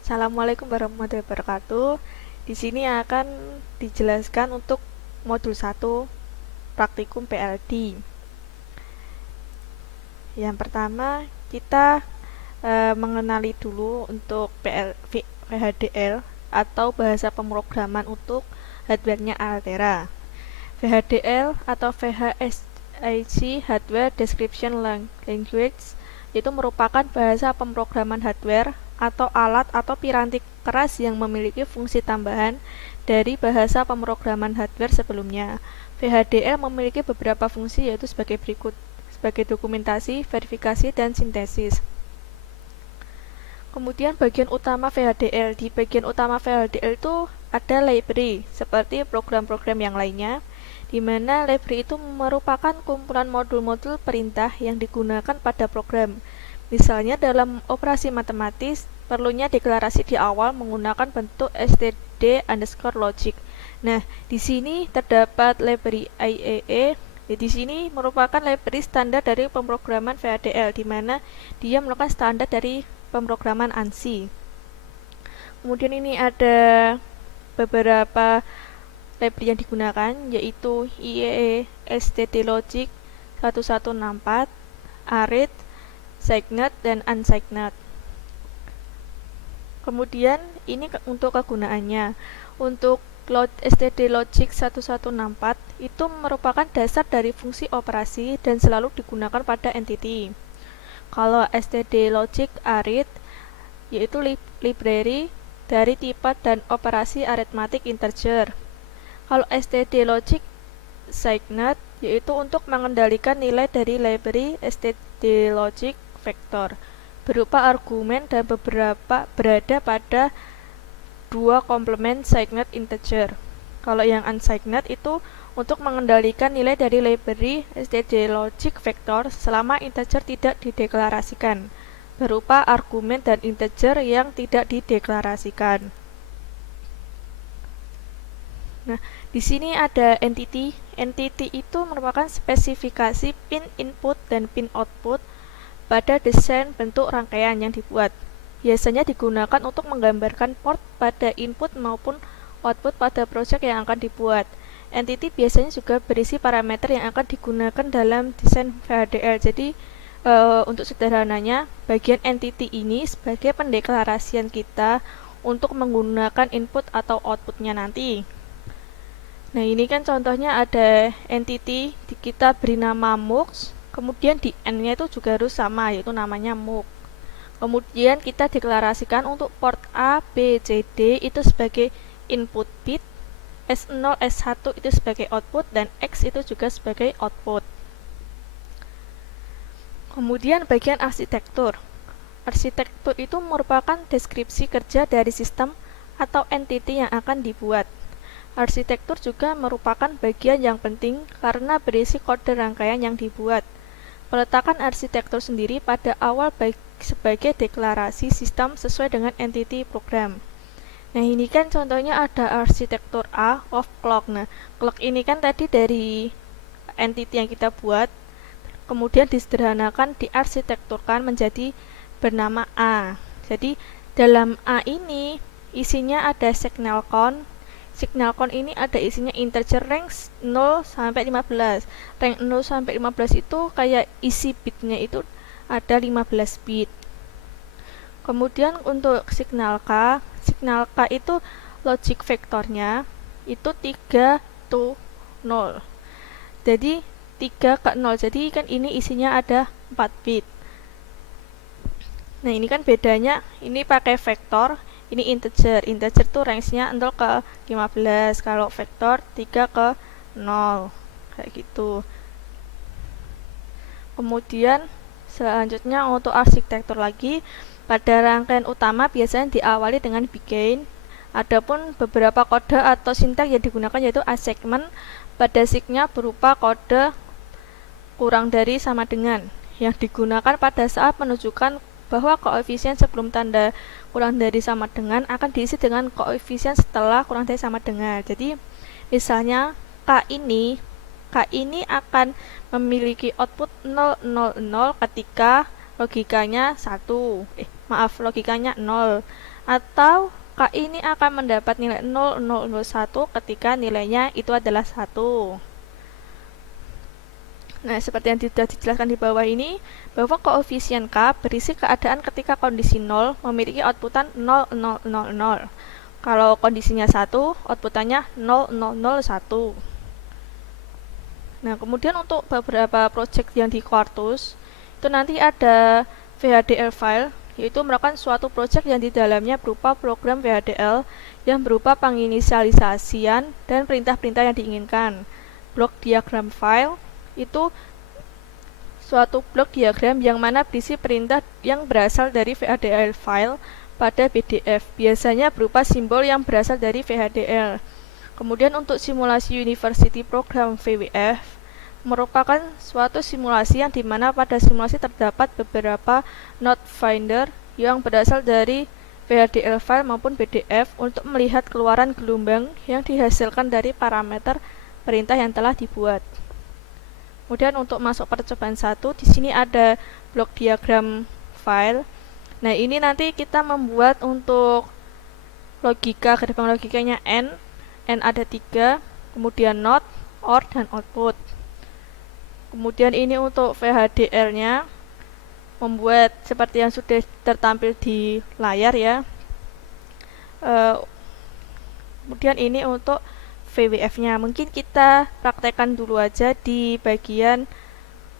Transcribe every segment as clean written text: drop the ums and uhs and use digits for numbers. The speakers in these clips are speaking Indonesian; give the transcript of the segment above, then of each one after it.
Assalamualaikum warahmatullahi wabarakatuh. Di sini akan dijelaskan untuk modul 1 praktikum PLD. Yang pertama, kita mengenali dulu untuk VHDL atau bahasa pemrograman untuk hardware-nya Altera. VHDL atau VHSIC Hardware Description Language itu merupakan bahasa pemrograman hardware atau alat atau piranti keras yang memiliki fungsi tambahan dari bahasa pemrograman hardware sebelumnya. VHDL memiliki beberapa fungsi yaitu sebagai berikut: sebagai dokumentasi, verifikasi, dan sintesis. Kemudian bagian utama VHDL. Di bagian utama VHDL itu ada library seperti program-program yang lainnya, di mana library itu merupakan kumpulan modul-modul perintah yang digunakan pada program. Misalnya dalam operasi matematis, perlunya deklarasi di awal menggunakan bentuk std_logic. Nah, di sini terdapat library IEE. Di sini merupakan library standar dari pemrograman VHDL, di mana dia merupakan standar dari pemrograman ANSI. Kemudian ini ada beberapa library yang digunakan, yaitu IEE std_logic 1164, ARIT, signed, dan unsigned. Kemudian ini untuk kegunaannya. Untuk std_logic 1164 itu merupakan dasar dari fungsi operasi dan selalu digunakan pada entity. Kalau std_logic ARIT yaitu library dari tipe dan operasi arithmetic integer. Kalau std_logic signed yaitu untuk mengendalikan nilai dari library std_logic vector berupa argumen dan beberapa berada pada dua komplement signed integer. Kalau yang unsigned itu untuk mengendalikan nilai dari library std_logic vector selama integer tidak dideklarasikan berupa argumen dan integer yang tidak dideklarasikan. Nah, di sini ada entity. Entity itu merupakan spesifikasi pin input dan pin output pada desain bentuk rangkaian yang dibuat. Biasanya digunakan untuk menggambarkan port pada input maupun output pada project yang akan dibuat. Entity biasanya juga berisi parameter yang akan digunakan dalam desain VHDL. Jadi untuk sederhananya, bagian entity ini sebagai pendeklarasian kita untuk menggunakan input atau outputnya nanti. Nah, ini kan contohnya ada entity, kita beri nama MUX, kemudian di N-nya itu juga harus sama, yaitu namanya MUX. Kemudian kita deklarasikan untuk port A, B, C, D itu sebagai input bit, S0, S1 itu sebagai output, dan X itu juga sebagai output. Kemudian bagian arsitektur. Arsitektur itu merupakan deskripsi kerja dari sistem atau entity yang akan dibuat. Arsitektur juga merupakan bagian yang penting karena berisi kode rangkaian yang dibuat. Peletakan arsitektur sendiri pada awal sebagai deklarasi sistem sesuai dengan entity program. Nah, ini kan contohnya ada arsitektur A of clock. Nah, clock ini kan tadi dari entity yang kita buat, kemudian disederhanakan diarsitekturkan menjadi bernama A. Jadi, dalam A ini isinya ada signal count. Signal count ini ada isinya integer range 0 sampai 15. Range 0 sampai 15 itu kayak isi bitnya itu ada 15 bit. Kemudian untuk signal K itu logic vektornya itu 3 to 0. Jadi 3 ke 0. Jadi kan ini isinya ada 4 bit. Nah, ini kan bedanya, ini pakai vektor, ini integer. Integer tuh range-nya 0 ke 15, kalau vektor 3 ke 0. Kayak gitu. Kemudian selanjutnya untuk arsitektur lagi, pada rangkaian utama biasanya diawali dengan begin. Adapun beberapa kode atau sintaks yang digunakan yaitu assignment. Pada signya berupa kode kurang dari sama dengan yang digunakan pada saat menunjukkan bahwa koefisien sebelum tanda kurang dari sama dengan akan diisi dengan koefisien setelah kurang dari sama dengan. Jadi misalnya K ini akan memiliki output 0, 0, 0 ketika logikanya 1. maaf, logikanya 0. Atau K ini akan mendapat nilai 0, 0, 0, 1 ketika nilainya itu adalah 1. Nah, seperti yang sudah dijelaskan di bawah ini, bahwa koefisien K berisi keadaan ketika kondisi 0 memiliki outputan 0, 0, 0, 0. Kalau kondisinya 1, outputannya 0, 0, 0, 1. Nah, kemudian untuk beberapa project yang di Quartus, itu nanti ada VHDL file, yaitu merupakan suatu project yang di dalamnya berupa program VHDL yang berupa penginisialisasian dan perintah-perintah yang diinginkan. Block diagram file itu suatu blok diagram yang mana berisi perintah yang berasal dari VHDL file pada PDF, biasanya berupa simbol yang berasal dari VHDL. Kemudian untuk simulasi University Program VWF merupakan suatu simulasi yang dimana pada simulasi terdapat beberapa node finder yang berasal dari VHDL file maupun PDF untuk melihat keluaran gelombang yang dihasilkan dari parameter perintah yang telah dibuat. Kemudian untuk masuk percobaan 1, di sini ada blok diagram file. Nah, ini nanti kita membuat untuk logika, gerbang logikanya N ada 3, kemudian not, or, dan output. Kemudian ini untuk VHDL-nya, membuat seperti yang sudah tertampil di layar ya. Kemudian ini untuk VWF-nya. Mungkin kita praktekkan dulu aja di bagian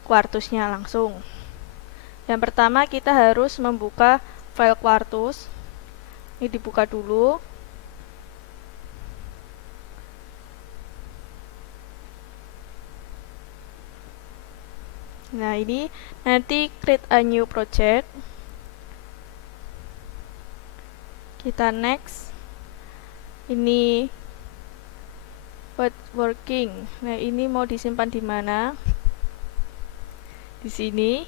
Quartus-nya langsung. Yang pertama kita harus membuka file Quartus. Ini dibuka dulu. Nah, ini nanti create a new project. Kita next. Ini working. Nah, ini mau disimpan di mana? Di sini.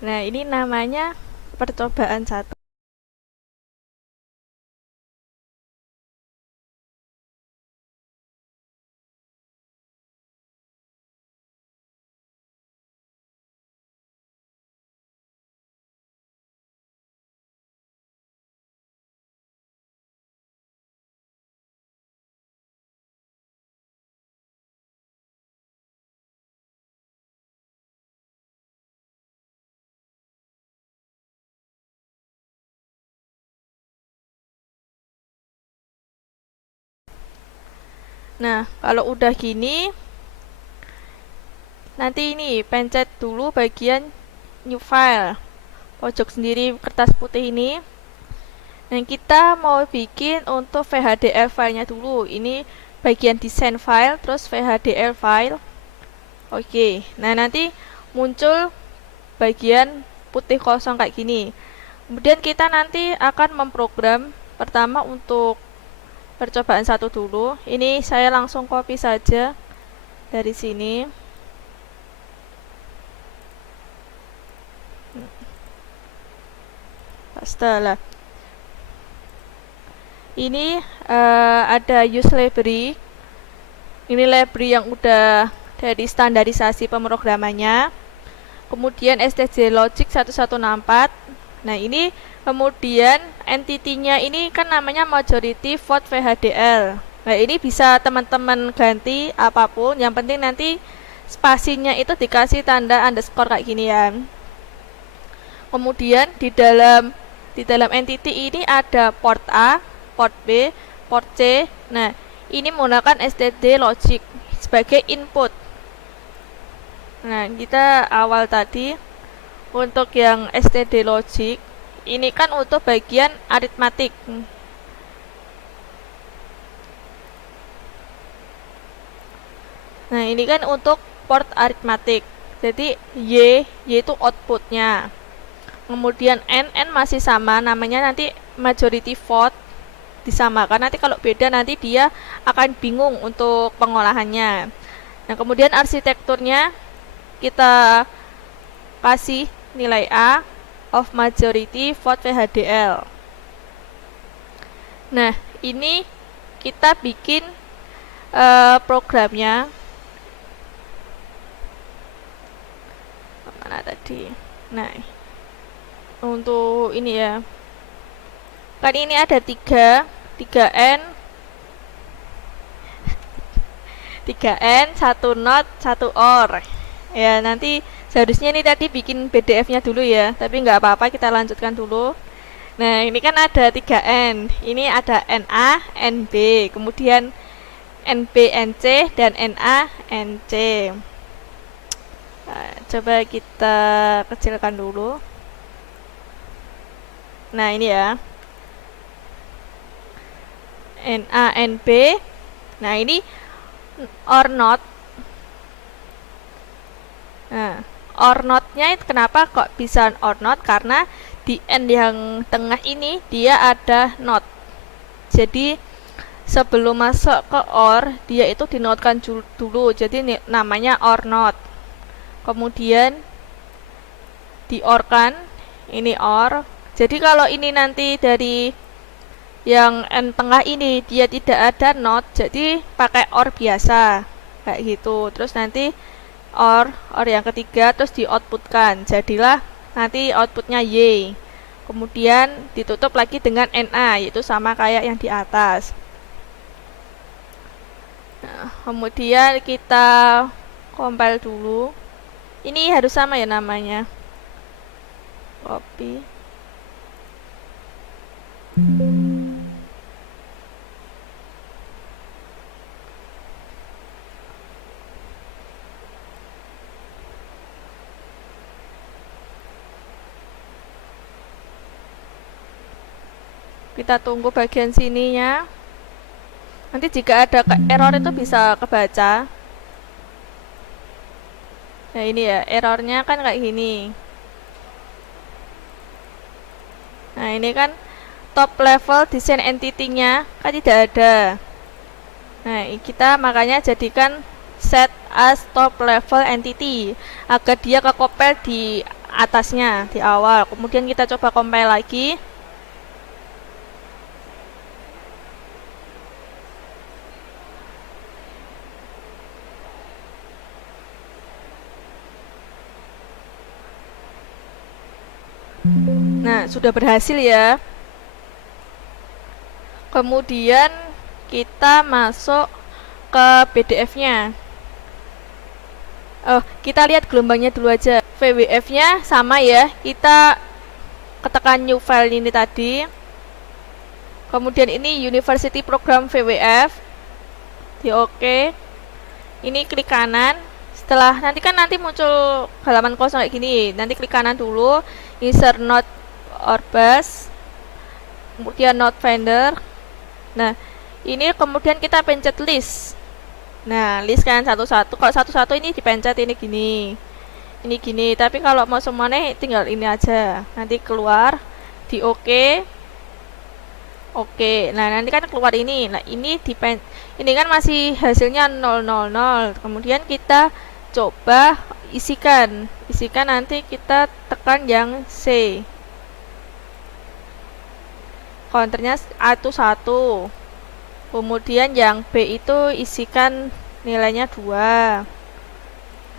Nah, ini namanya percobaan 1. Nah, kalau udah gini, nanti ini pencet dulu bagian new file, pojok sendiri kertas putih ini. Dan kita mau bikin untuk VHDL filenya dulu. Ini bagian desain file, terus VHDL file. Oke, nah nanti muncul bagian putih kosong kayak gini. Kemudian kita nanti akan memprogram pertama untuk percobaan 1 dulu. Ini saya langsung copy saja dari sini. Setelah ini ada use library. Ini library yang udah dari standarisasi pemrogramannya. Kemudian std logic 1164. Nah, ini kemudian entity-nya ini kan namanya majority vote VHDL. Nah, ini bisa teman-teman ganti apapun, yang penting nanti spasinya itu dikasih tanda underscore kayak gini ya. Kemudian di dalam entity ini ada port A, port B, port C. Nah, ini menggunakan std logic sebagai input. Nah, kita awal tadi untuk yang std logic ini kan untuk bagian aritmatik. Nah, ini kan untuk port aritmatik. Jadi Y itu outputnya. Kemudian N masih sama, namanya nanti majority vote disamakan. Nanti kalau beda nanti dia akan bingung untuk pengolahannya. Nah, kemudian arsitekturnya kita kasih nilai A of majority vote VHDL. Nah, ini kita bikin programnya. Mana tadi? Nah, untuk ini ya, kan ini ada 3N 1 not 1 or ya. Nanti seharusnya ini tadi bikin PDF nya dulu ya, tapi nggak apa-apa, kita lanjutkan dulu. Nah ini kan ada 3N, ini ada NA, NB, kemudian NB, NC, dan NA, NC. Nah, coba kita kecilkan dulu. Nah ini ya, NA, NB. Nah ini or not. Nah, or not-nya kenapa kok bisa or not? Karena di N yang tengah ini dia ada not. Jadi sebelum masuk ke or, dia itu dinotkan dulu. Jadi namanya or not. Kemudian di or kan, ini or. Jadi kalau ini nanti dari yang N tengah ini dia tidak ada not, jadi pakai or biasa kayak gitu. Terus nanti or yang ketiga, terus di outputkan, jadilah nanti outputnya Y. Kemudian ditutup lagi dengan NA, yaitu sama kayak yang di atas. Nah, kemudian kita compile dulu. Ini harus sama ya namanya. Copy. Kita tunggu bagian sininya. Nanti jika ada error itu bisa kebaca. Nah ini ya, errornya kan kayak gini. Nah ini kan top level design entity-nya kan tidak ada. Nah kita makanya jadikan set as top level entity agar dia ke-compile di atasnya, di awal. Kemudian kita coba compile lagi. Nah, sudah berhasil ya. Kemudian kita masuk ke PDF-nya. Kita lihat gelombangnya dulu aja. VWF-nya sama ya. Kita ketekan new file ini tadi. Kemudian ini University Program VWF. Di OK. Ini klik kanan. Setelah nanti muncul halaman kosong kayak gini. Nanti klik kanan dulu, insert not or bus, kemudian not vendor. Nah ini kemudian kita pencet list. Nah list kan satu-satu. Kalau satu-satu ini dipencet ini gini. Tapi kalau mau semuanya tinggal ini aja. Nanti keluar di OK. Oke, nah nanti kan keluar ini. Nah ini kan masih hasilnya 000. Kemudian kita coba isikan nanti kita tekan yang C. Counternya A itu 1. Kemudian yang B itu isikan nilainya 2.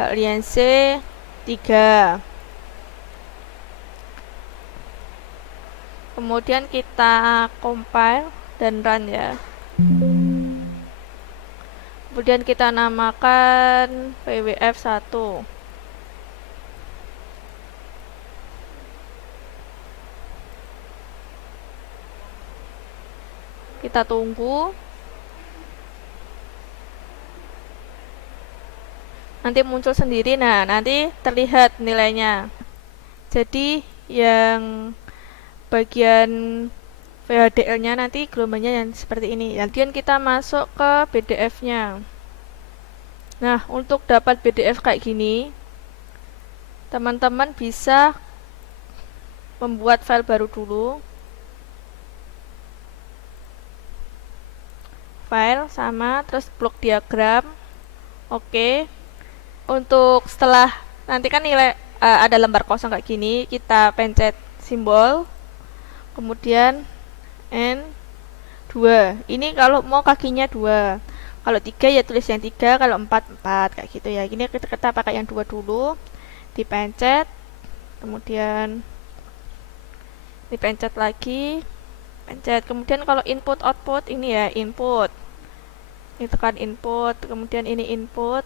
Bagian C 3. Kemudian kita compile dan run ya. Kemudian kita namakan PWF 1. Kita tunggu. Nanti muncul sendiri. Nah, nanti terlihat nilainya. Jadi yang bagian VHDL-nya nanti gelombangnya yang seperti ini. Kemudian kita masuk ke PDF-nya. Nah, untuk dapat PDF kayak gini, teman-teman bisa membuat file baru dulu. File sama, terus blok diagram. Oke. Untuk setelah nanti kan nilai ada lembar kosong kayak gini, kita pencet simbol. Kemudian N2. Ini kalau mau kakinya 2. Kalau 3 ya tulis yang 3, kalau 4 kayak gitu ya. Ini kita pakai yang 2 dulu. Dipencet. Kemudian dipencet lagi, pencet. Kemudian kalau input output ini ya input, ini tekan input, kemudian ini input,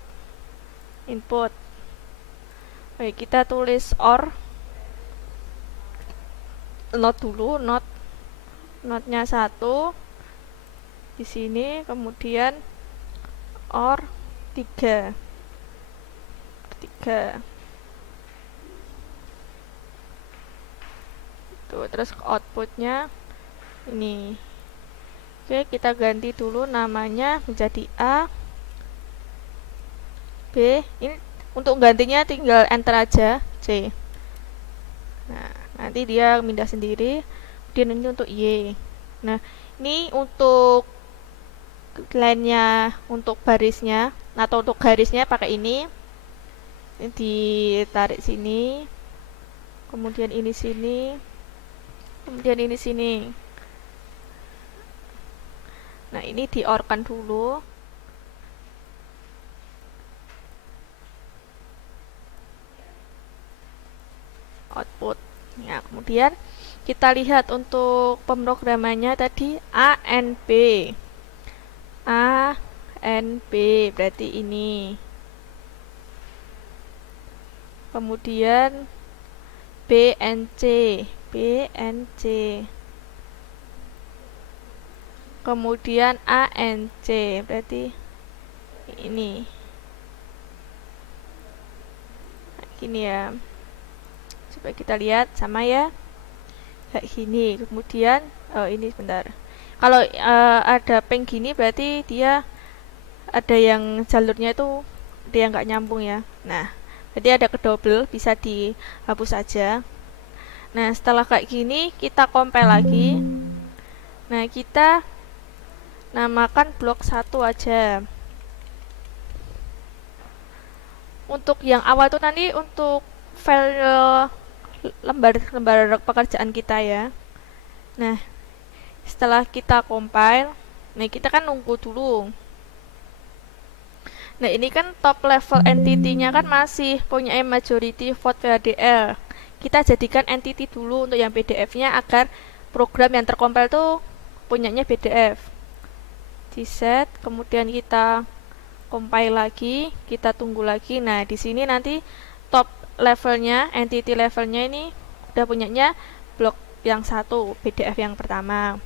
input. Baik, kita tulis or not dulu, notnya 1 di sini, kemudian or 3 tuh, terus outputnya ini. Oke, kita ganti dulu namanya menjadi A, B. Ini untuk gantinya tinggal enter aja, C. Nah, nanti dia pindah sendiri. Kemudian ini untuk Y. Nah, ini untuk line-nya, untuk barisnya atau untuk garisnya pakai ini ditarik sini, kemudian ini sini, kemudian ini sini. Nah, ini di-or-kan dulu. Output. Nah, kemudian kita lihat untuk pemrogramannya tadi A and B. A and B berarti ini. Kemudian B and C, B and C. Kemudian A and C berarti ini. Nah, gini ya. Supaya kita lihat sama ya. Kayak gini. Kemudian ini sebentar. Kalau ada pink gini berarti dia ada yang jalurnya itu dia nggak nyambung ya. Nah, jadi ada kedouble, bisa dihapus saja. Nah, setelah kayak gini kita compile lagi. Nah, kita namakan blok 1 aja. Untuk yang awal tuh nanti untuk file lembar pekerjaan kita ya. Nah, setelah kita compile, nah kita kan nunggu dulu. Nah, ini kan top level entity-nya kan masih punya majority vote VHDL. Kita jadikan entity dulu untuk yang PDF-nya agar program yang terkompil tuh punyanya PDF. Di set, kemudian kita compile lagi, kita tunggu lagi. Nah, di sini nanti top levelnya, entity levelnya ini udah punyanya blok yang 1, PDF yang pertama.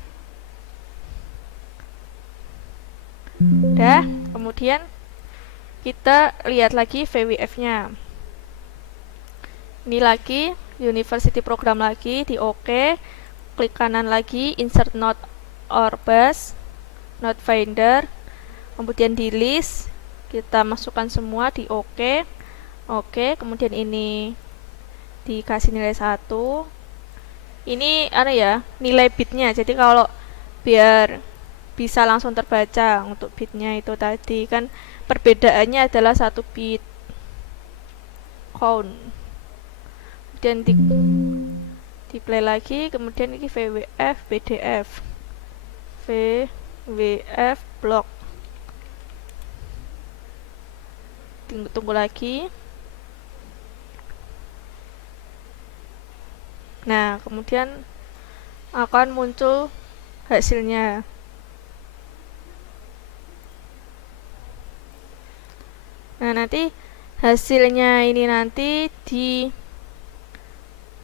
Udah, kemudian kita lihat lagi VWF-nya. Ini lagi University Program lagi, di OK, klik kanan lagi, insert node or bus, node finder, kemudian di list, kita masukkan semua di OK. Oke, kemudian ini dikasih nilai 1. Ini ya, nilai bitnya. Jadi kalau biar bisa langsung terbaca untuk bitnya itu tadi kan perbedaannya adalah 1 bit count. Kemudian di play lagi, kemudian ini VWF PDF, VWF block. Tunggu lagi. Nah, kemudian akan muncul hasilnya. Nah, nanti hasilnya ini nanti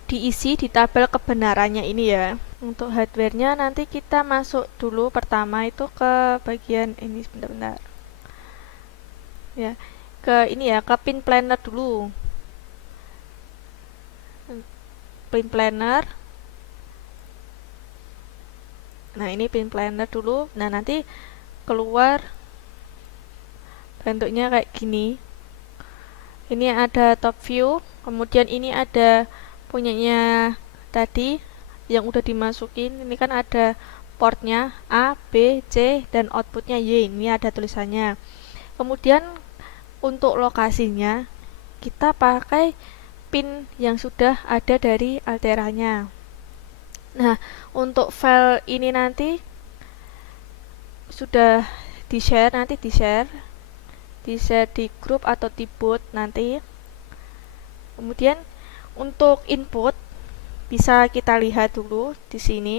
diisi di tabel kebenarannya ini ya. Untuk hardware-nya nanti kita masuk dulu pertama itu ke bagian ini, sebentar. Ya, ke ini ya, ke pin planner dulu. Pin planner. Nah, ini pin planner dulu. Nah, nanti keluar bentuknya kayak gini. Ini ada top view, kemudian ini ada punyanya tadi yang udah dimasukin. Ini kan ada portnya A, B, C, dan outputnya Y. Ini ada tulisannya. Kemudian untuk lokasinya kita pakai pin yang sudah ada dari Alteranya. Nah, untuk file ini nanti sudah di-share, nanti di-share di grup atau di boot nanti. Kemudian untuk input bisa kita lihat dulu di sini.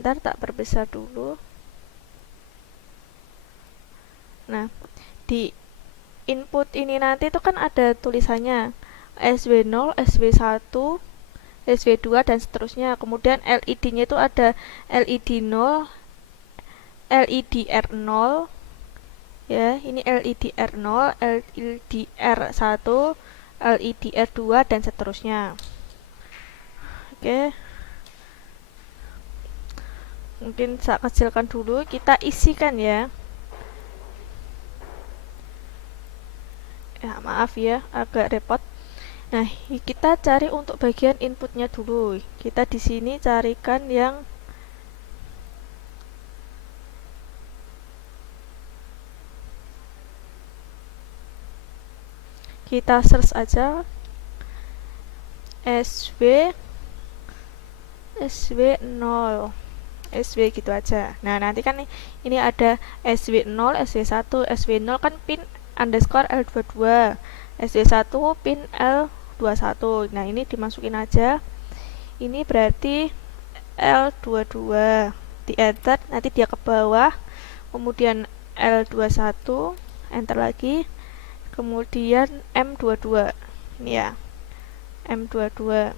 Ntar tak perbesar dulu. Nah, di input ini nanti itu kan ada tulisannya SW0, SW1, SW2 dan seterusnya. Kemudian LED-nya itu ada LED 0, LED R0 ya, ini LED R0, LED R1, LED R2 dan seterusnya. Oke. Mungkin saya kecilkan dulu, kita isikan ya. Ya, maaf ya, agak repot. Nah, kita cari untuk bagian inputnya dulu. Kita di sini carikan yang kita search aja SW0 SW gitu aja. Nah, nanti kan ini ada SW0, SW1, SW0 kan pin underscore L22, SW1 pin L21. Nah, ini dimasukin aja. Ini berarti L22. Di enter, nanti dia ke bawah. Kemudian L21, enter lagi. Kemudian M22. Ini ya. M22.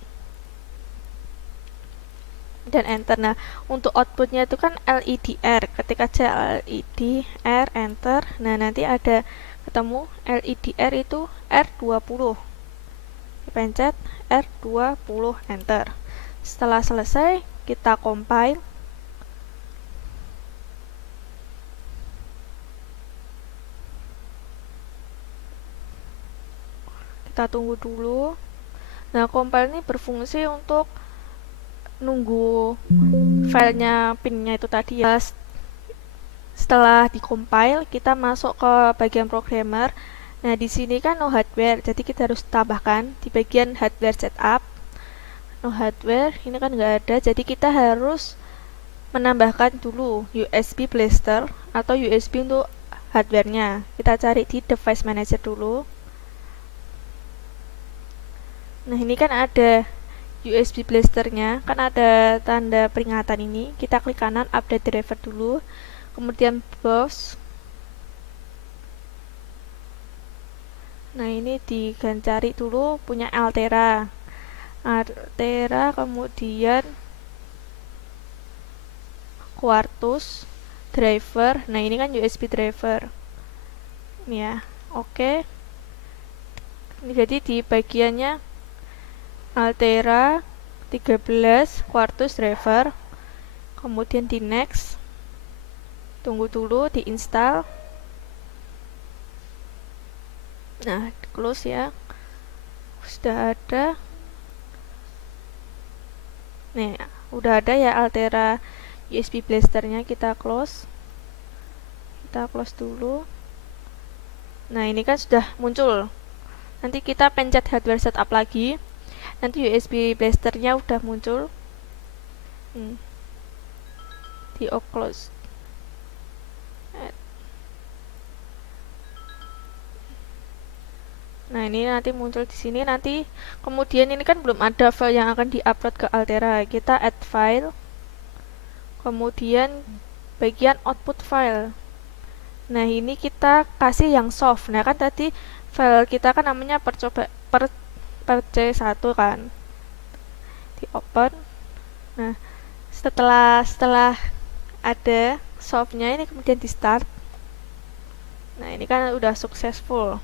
Dan enter. Nah, untuk outputnya itu kan LEDR. Ketik aja LEDR, enter. Nah, nanti ada ketemu LEDR itu R20. Pencet R20, enter. Setelah selesai, kita compile. Kita tunggu dulu. Nah, compile ini berfungsi untuk nunggu filenya pinnya itu tadi ya. Setelah di-compile, kita masuk ke bagian programmer. Nah, di sini kan no hardware, jadi kita harus tambahkan di bagian hardware setup. No hardware, ini kan nggak ada, jadi kita harus menambahkan dulu USB blaster atau USB untuk hardware-nya. Kita cari di device manager dulu. Nah, ini kan ada USB blasternya, kan ada tanda peringatan ini. Kita klik kanan, update driver dulu, kemudian browse. Nah, ini cari dulu punya Altera, kemudian Quartus driver. Nah, ini kan USB driver. Ini ya, oke. Ini jadi di bagiannya Altera 13 Quartus driver, kemudian di next, tunggu dulu di install. Nah, close ya, sudah ada. Nih, udah ada ya Altera USB blasternya. Kita close dulu. Nah, ini kan sudah muncul. Nanti kita pencet hardware setup lagi, nanti USB blasternya udah muncul. Di close. Nah, ini nanti muncul di sini. Nanti kemudian ini kan belum ada file yang akan diupload ke Altera. Kita add file, kemudian bagian output file. Nah, ini kita kasih yang soft. Nah, kan tadi file kita kan namanya per C1 kan. Di open. Nah, setelah ada softnya, ini kemudian di start. Nah, ini kan udah successful.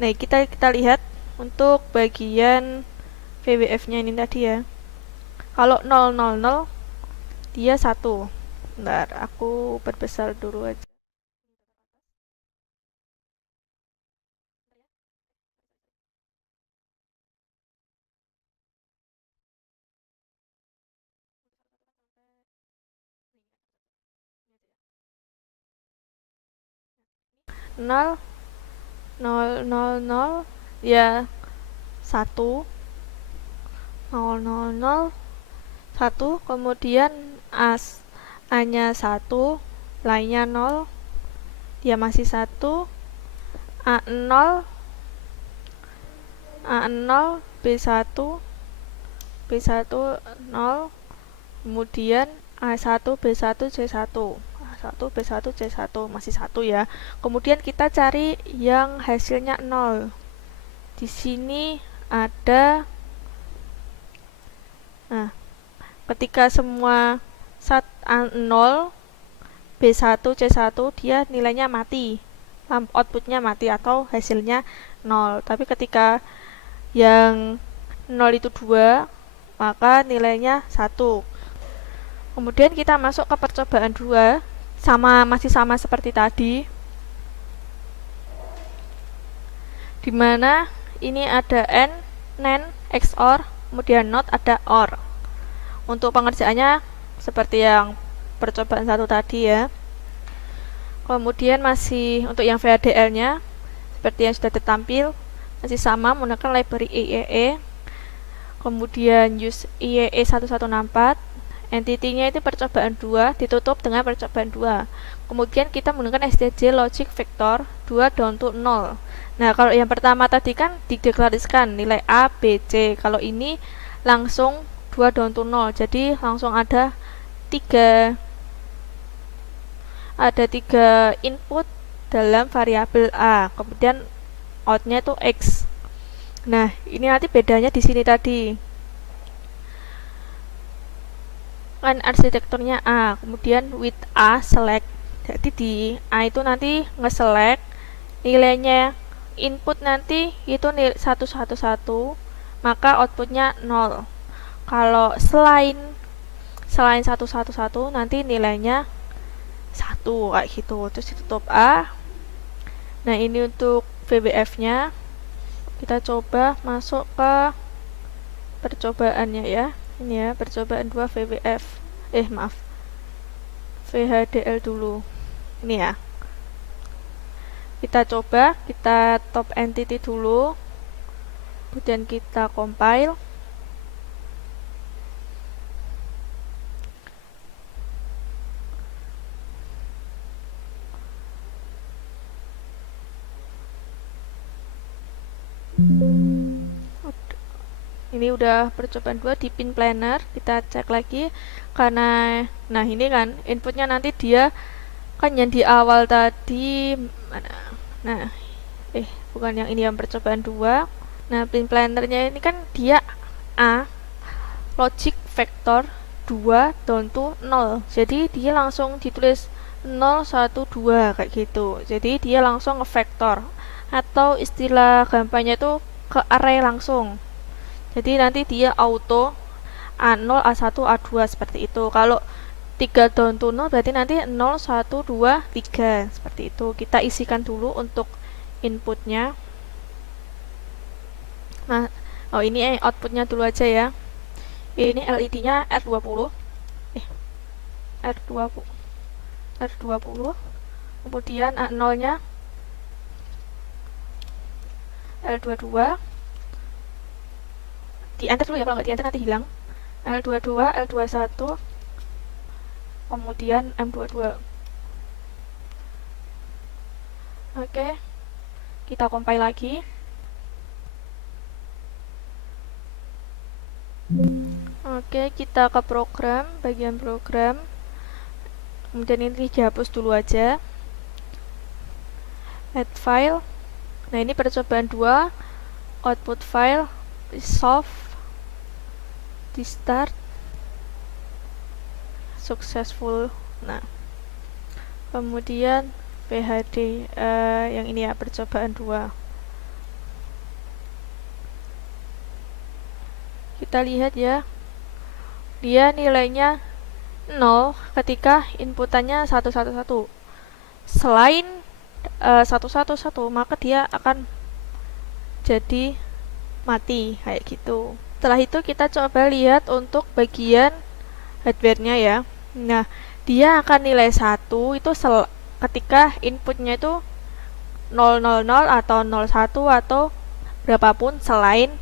Nah, kita lihat untuk bagian VWF-nya ini tadi ya. Kalau 000 dia 1. Bentar, aku perbesar dulu aja. Nol, ya 1, 1, kemudian A-nya 1, lainnya 0, dia masih 1, A0, A0, B1, B1, 0, kemudian A1, B1, C1. A1, B1, C1, masih 1 ya. Kemudian kita cari yang hasilnya 0. Di sini ada, nah, ketika semua 0, B1, C1 dia nilainya mati, outputnya mati atau hasilnya 0. Tapi ketika yang 0 itu 2, maka nilainya 1. Kemudian kita masuk ke percobaan 2, masih sama seperti tadi, dimana ini ada AND, NAND, XOR, kemudian NOT, ada OR. Untuk pengerjaannya seperti yang percobaan 1 tadi ya. Kemudian masih untuk yang VHDL-nya seperti yang sudah tertampil, masih sama menggunakan library IEE. Kemudian use IEE 1164. Entity-nya itu percobaan 2 ditutup dengan percobaan 2. Kemudian kita menggunakan stj logic vector 2 down to 0. Nah, kalau yang pertama tadi kan dideklarasikan nilai A, B, C. Kalau ini langsung 2 down to 0. Jadi langsung ada 3 input dalam variabel A. Kemudian outnya itu X. Nah, ini nanti bedanya di sini tadi. Kan arsitekturnya A, kemudian with A select. Jadi di A itu nanti nge-select nilainya input nanti itu nilai 111, maka outputnya 0. Kalau selain 111 nanti nilainya 1 kayak gitu. Terus ditutup A. Nah, ini untuk VBF-nya. Kita coba masuk ke percobaannya ya. Ini ya, percobaan 2 VBF. VHDL dulu. Ini ya. Kita coba, kita top entity dulu. Kemudian kita compile. Ini udah percobaan 2 di pin planner. Kita cek lagi karena nah ini kan inputnya nanti dia kan yang di awal tadi mana? Nah, bukan yang ini, yang percobaan 2. Nah, pin plannernya ini kan dia A logic vector 2 down to 0. Jadi dia langsung ditulis 0, 1, 2 kayak gitu. Jadi dia langsung ngevektor, atau istilah gampangnya itu ke array langsung. Jadi nanti dia auto A0, A1, A2 seperti itu. Kalau 3 down to 0 berarti nanti 0, 1, 2, 3 seperti itu. Kita isikan dulu untuk inputnya. Nah, ini outputnya dulu aja ya. Ini LED-nya R20. R20. Kemudian A0-nya L22. Di enter dulu ya, kalau nggak di enter nanti hilang. L22, L21, kemudian M22. Oke, kita compile lagi. Oke, kita ke program, bagian program. Kemudian ini dihapus dulu aja. Add file. Nah, ini percobaan 2. Output file, solve, di start, successful. Nah, kemudian PHD yang ini ya, percobaan 2. Kita lihat ya, dia nilainya 0 ketika inputannya 111. Selain 111, maka dia akan jadi mati kayak gitu. Setelah itu kita coba lihat untuk bagian hardware-nya ya. Nah, dia akan nilai 1 itu ketika inputnya itu 000 atau 01 atau berapapun selain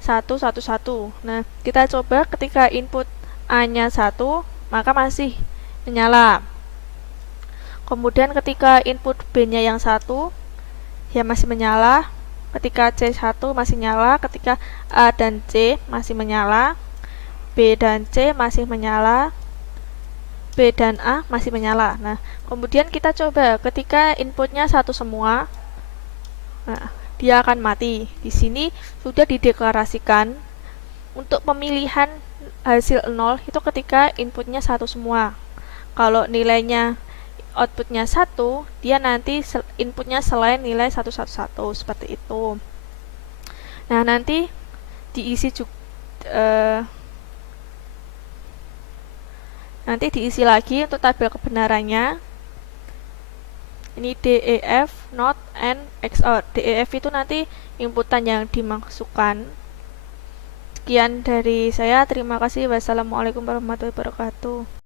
111. Nah, kita coba ketika input A-nya 1, maka masih menyala. Kemudian ketika input B-nya yang 1, ya masih menyala. ketika C1 masih nyala, ketika A dan C masih menyala, B dan C masih menyala, B dan A masih menyala. Nah, kemudian kita coba ketika inputnya satu semua, nah, dia akan mati. Di sini sudah dideklarasikan untuk pemilihan hasil 0 itu ketika inputnya satu semua. Kalau nilainya outputnya 1, dia nanti inputnya selain nilai 111 seperti itu. Nah, nanti diisi juga nanti diisi lagi untuk tabel kebenarannya. Ini DEF, NOT, AND, XOR. DEF itu nanti inputan yang dimasukkan. Sekian dari saya, terima kasih. Wassalamualaikum warahmatullahi wabarakatuh.